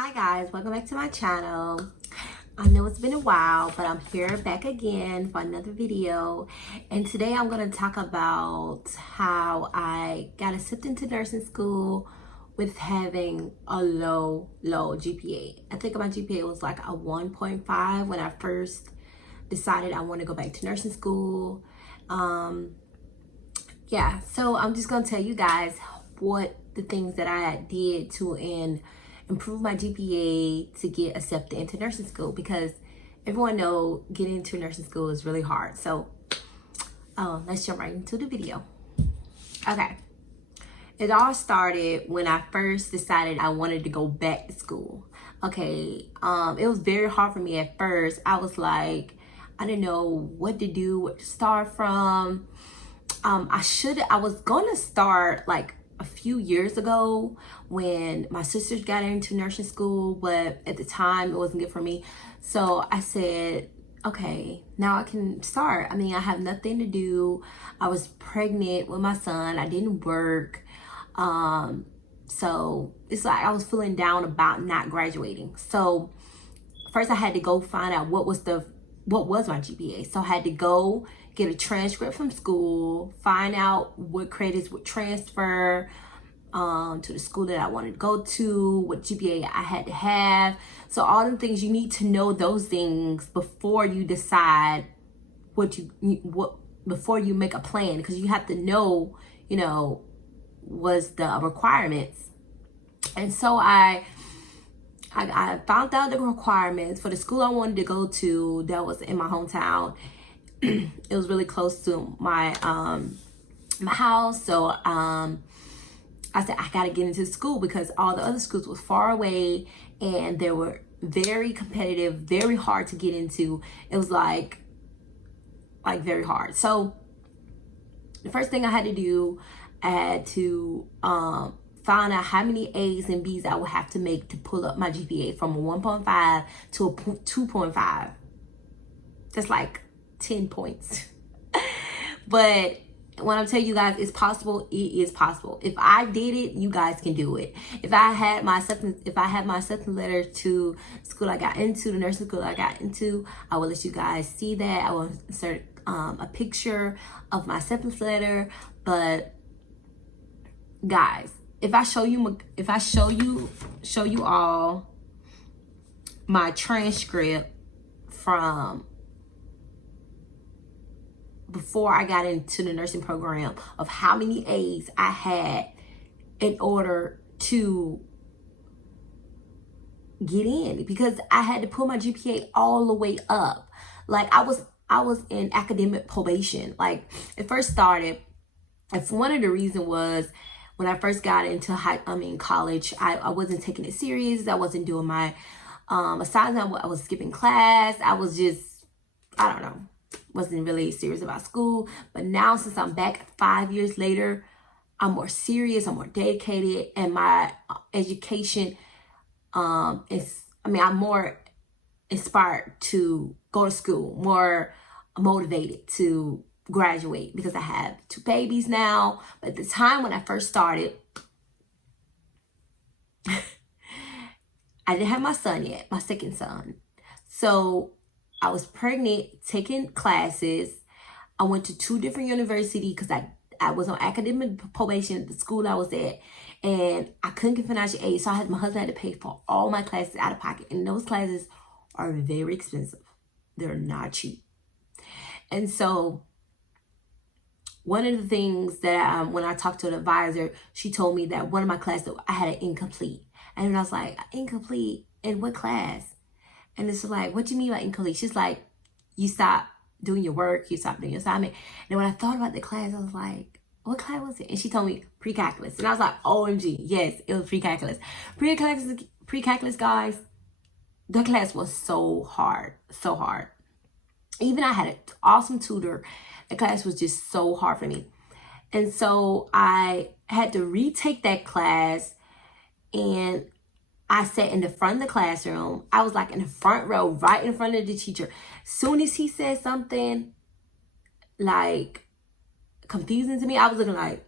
Hi guys, welcome back to my channel. I know it's been a while, but I'm here back again for another video. And today I'm going to talk about how I got accepted into nursing school with having a low GPA. I think my GPA was like a 1.5 when I first decided I want to go back to nursing school. Yeah, so I'm just going to tell you guys what the things that I did to improve my GPA to get accepted into nursing school, because everyone knows getting into nursing school is really hard. So let's jump right into the video. Okay, it all started when I first decided I wanted to go back to school. Okay, it was very hard for me at first. I was like, I didn't know what to do, what to start from. I was gonna start like a few years ago when my sisters got into nursing school, but at the time it wasn't good for me. So I said, okay, now I can start. I mean, I have nothing to do. I was pregnant with my son. I didn't work. So it's like I was feeling down about not graduating. So first I had to go find out what was my GPA. So I had to go get a transcript from school, find out what credits would transfer to the school that I wanted to go to, what GPA I had to have. So all the things, you need to know those things before you decide before you make a plan, because you have to know, what's the requirements. And so I found out the requirements for the school I wanted to go to that was in my hometown. It was really close to my house. So I said, I gotta get into school, because all the other schools were far away and they were very competitive, very hard to get into. It was like very hard. So the first thing I had to do, I had to find out how many A's and B's I would have to make to pull up my GPA from a 1.5 to a 2.5. That's like 10 points. But when I'm telling you guys it's possible, it is possible. If I did it, you guys can do it. If I had my acceptance letter to school I got into, the nursing school I got into, I will let you guys see that. I will insert a picture of my acceptance letter. But guys, if I show you all my transcript from before I got into the nursing program of how many A's I had in order to get in, because I had to pull my GPA all the way up. Like I was in academic probation. Like it first started, if one of the reasons was when I first got into college, I wasn't taking it serious. I wasn't doing my assignment. I was skipping class. I was just, I don't know, wasn't really serious about school. But now, since I'm back 5 years later, I'm more serious, I'm more dedicated, and my education I'm more inspired to go to school, more motivated to graduate, because I have 2 babies now. But at the time when I first started, I didn't have my son yet, my second son. So I was pregnant, taking classes. I went to 2 different universities because I was on academic probation at the school I was at, and I couldn't get financial aid. So my husband had to pay for all my classes out of pocket, and those classes are very expensive. They're not cheap. And so one of the things that when I talked to the advisor, she told me that one of my classes, I had an incomplete. And I was like, incomplete in what class? And it's like, what do you mean by incomplete? She's like, you stop doing your work, you stop doing your assignment. And when I thought about the class, I was like, what class was it? And she told me pre-calculus. And I was like, OMG, yes, it was pre-calculus. Pre-calculus, guys, the class was so hard, so hard. Even I had an awesome tutor. The class was just so hard for me. And so I had to retake that class, and I sat in the front of the classroom. I was like in the front row, right in front of the teacher. Soon as he said something like confusing to me, I was looking like,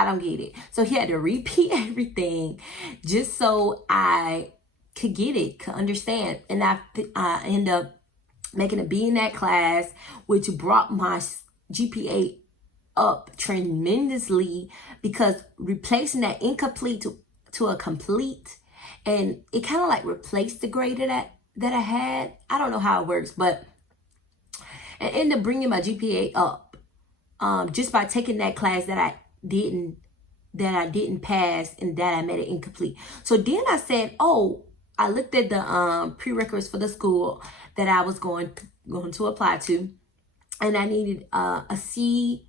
I don't get it. So he had to repeat everything just so I could get it, could understand. And I ended up making a B in that class, which brought my GPA up tremendously, because replacing that incomplete to a complete, and it kind of like replaced the grade that I had. I don't know how it works, but it ended up bringing my GPA up just by taking that class that I didn't pass and that I made it incomplete. So then I said, oh, I looked at the prerequisites for the school that I was going to apply to, and I needed a C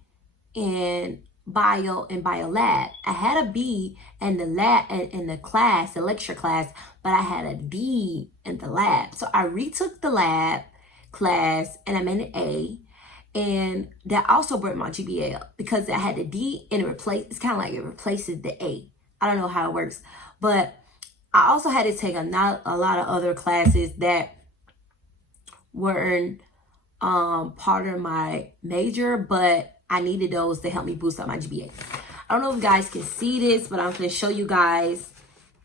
in bio and bio lab. I had a B in the lab, in the class, the lecture class, but I had a D in the lab. So I retook the lab class and I made an A, and that also brought my GPA up because I had a D and it's kind of like it replaces the A. I don't know how it works, but I also had to take a lot of other classes that weren't part of my major, but I needed those to help me boost up my GPA. I don't know if you guys can see this, but I'm going to show you guys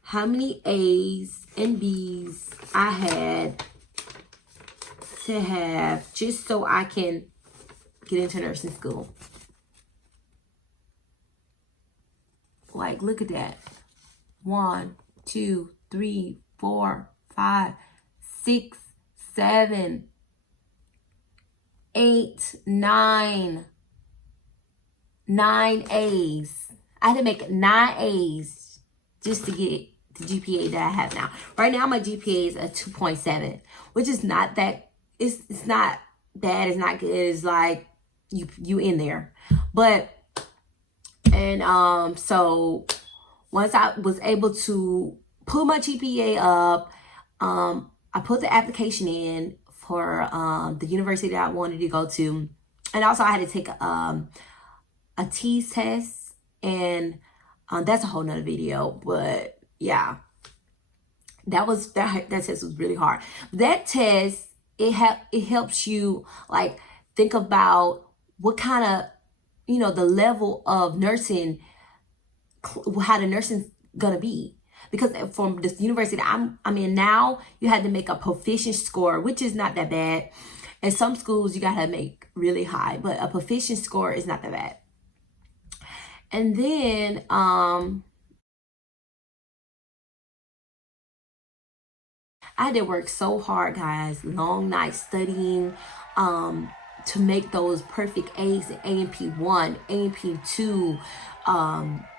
how many A's and B's I had to have just so I can get into nursing school. Like, look at that. 1, 2, 3, 4, 5, 6, 7, 8, 9 A's. I had to make 9 A's just to get the GPA that I have now. Right now my GPA is a 2.7, which is not that, it's not bad, it's not good, it's like you in there. But and so once I was able to put my GPA up, I put the application in for the university that I wanted to go to. And also I had to take a TEAS test, and that's a whole nother video. But yeah, that test was really hard. That test, it helps you like think about what kind of, the level of nursing, how the nursing's gonna be. Because from this university that I'm in now, you had to make a proficient score, which is not that bad. In some schools, you gotta make really high, but a proficient score is not that bad. And then I had to work so hard, guys, long nights studying to make those perfect A's in A&P1, A&P2,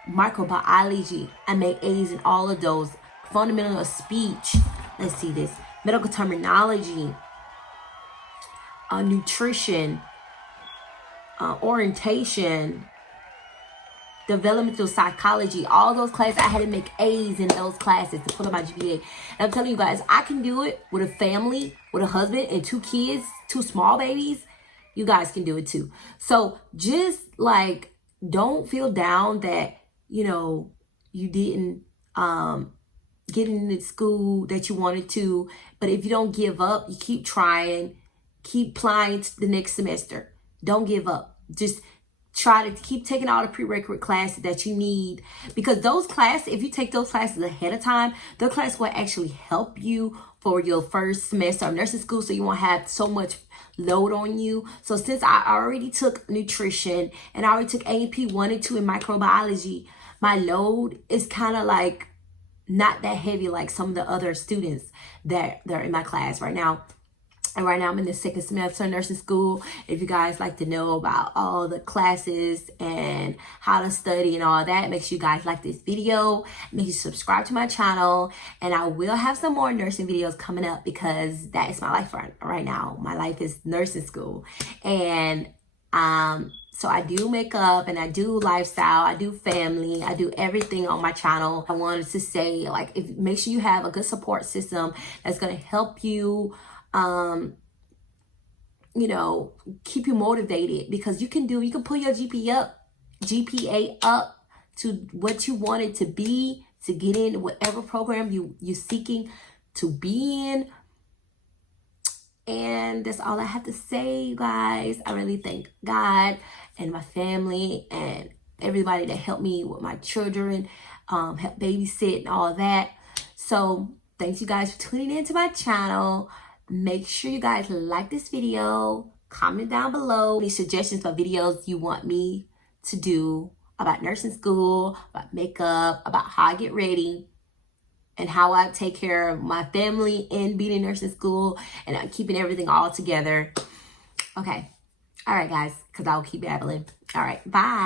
microbiology. I made A's in all of those. Fundamental of speech. Let's see this. Medical terminology, nutrition, orientation, developmental psychology, all those classes. I had to make A's in those classes to put up my GPA. And I'm telling you guys, I can do it with a family, with a husband and 2 kids, 2 small babies. You guys can do it too. So just like, don't feel down that, you didn't get into school that you wanted to. But if you don't give up, you keep trying, keep applying to the next semester. Don't give up. Just try to keep taking all the prerequisite classes that you need, because those classes, if you take those classes ahead of time, those classes will actually help you for your first semester of nursing school, so you won't have so much load on you. So since I already took nutrition and I already took A&P 1 and 2 in microbiology, my load is kind of like not that heavy like some of the other students that are in my class right now. And right now I'm in the 2nd semester of nursing school. If you guys like to know about all the classes and how to study and all that, make sure you guys like this video. Make sure you subscribe to my channel. And I will have some more nursing videos coming up, because that is my life right now. My life is nursing school. And so I do makeup and I do lifestyle, I do family, I do everything on my channel. I wanted to say, like, make sure you have a good support system that's going to help you keep you motivated, because you can pull your GPA up to what you want it to be, to get in whatever program you're seeking to be in. And that's all I have to say, you guys. I really thank God and my family and everybody that helped me with my children, help babysit and all that. So thanks you guys for tuning into my channel. Make sure you guys like this video, comment down below any suggestions for videos you want me to do about nursing school, about makeup, about how I get ready, and how I take care of my family and being in nursing school, and I'm keeping everything all together. Okay. All right, guys, because I'll keep babbling. All right. Bye.